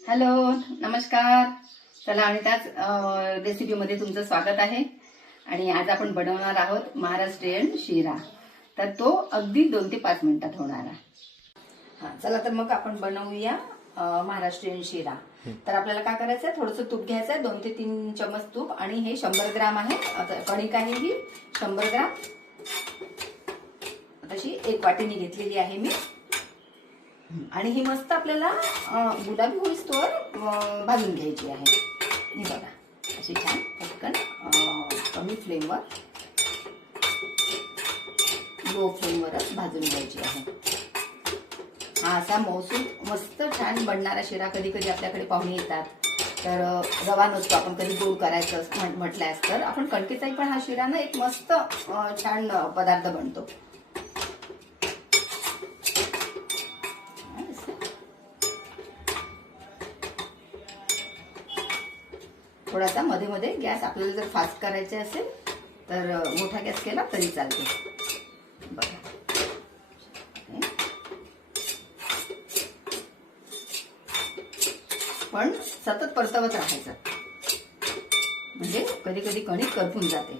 Hello, नमस्कार. चला, आणि त्याच रेसिपीमध्ये तुमचं स्वागत आहे. आणि आज आपण बनवणार आहोत महाराष्ट्रीयन शिरा. तर तो अगदी 2 ते 5 मिनिटात होणार आहे. हा, चला तर मग आपण बनवूया महाराष्ट्रीयन शिरा. तर आपल्याला काय करायचं आहे, थोडंसं तूप घ्यायचं आहे, 2 ते 3 चमच तूप. आणि हे 100 ग्राम आहे. आता कणिक आहे ही 100 ग्राम. तशी 1 वाटीने घेतलेली आहे मी. आणि ही मस्त आपल्याला गुलाबी होईस्तोवर भाजून घ्यायची आहे. हे बघा, अशी छान पटकन कमी फ्लेमवर, लो फ्लेमवरच भाजून घ्यायची आहे. हा असा मौसूद मस्त छान बनणारा शिरा. कधी कधी आपल्याकडे पाहुणे येतात, तर रवा नसतो, आपण कधी गोड करायचं म्हटल्यास तर आपण कणकेचाही पण हा शिरा ना एक मस्त छान पदार्थ बनतो. थोडासा मध्ये मध्ये गॅस आपल्याला जर फास्ट करायचे असेल तर मोठा गॅस केला तरी चालते. बघा, पण सतत परतवत राहायचं, म्हणजे कधी कधी कणिक करपून जाते.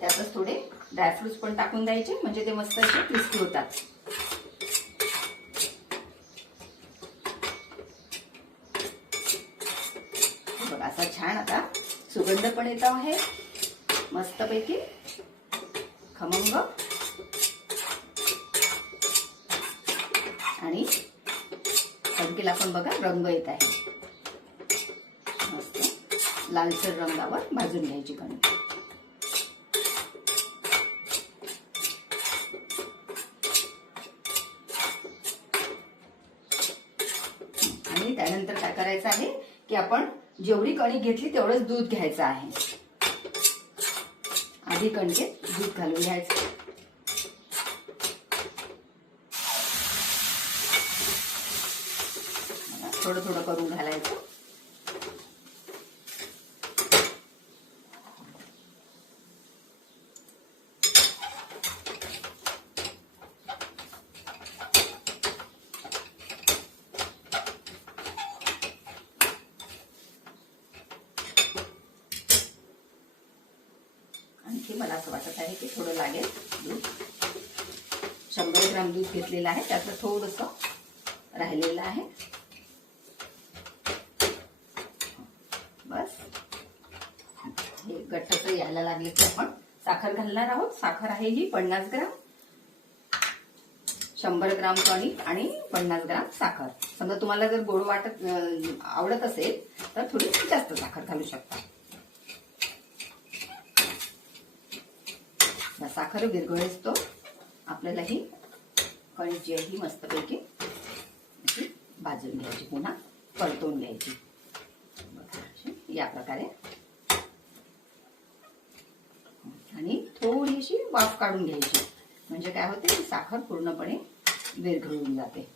त्यातच थोडे ड्रायफ्रुट्स पण टाकून द्यायचे, म्हणजे ते मस्त असे क्रिस्पी होतात. बघा, असा छान आता सुगंध पण येत आहे मस्तपैकी खमंग. आणि कणकेला पण बघा रंग येत आहे, मस्त लालसर रंगावर भाजून घ्यायची कणिक. आणि त्यानंतर काय करायचं आहे की आपण जेवढी कणिक घेतली तेवढंच दूध घ्यायचं आहे. आधी कणकेत दूध घालून घ्यायचं. थोडं थोडं करून घालायचं. आणखी मला असं वाटत आहे की थोडं लागेल दूध. 100 ग्राम दूध घेतलेलं आहे, त्यातलं थोडंसं राहिलेलं आहे. बस हे गठ्ठच यायला लागले की आपण साखर घालणार आहोत. साखर आहे ही 50 ग्राम. 100 ग्राम कणिक आणि 50 ग्राम साखर. समजा तुम्हाला जर गोड आवडत असेल तर थोडी जास्त साखर घालू शकता. साखर विरघळेस्तो आपल्याला ही कणिक जी आहे ही मस्तपैकी भाजून घ्यायची, पुन्हा परतून घ्यायची. या प्रकारे. आणि थोडीशी वाफ काढून घ्यायची, म्हणजे काय होते की साखर पूर्णपणे विरघळून जाते.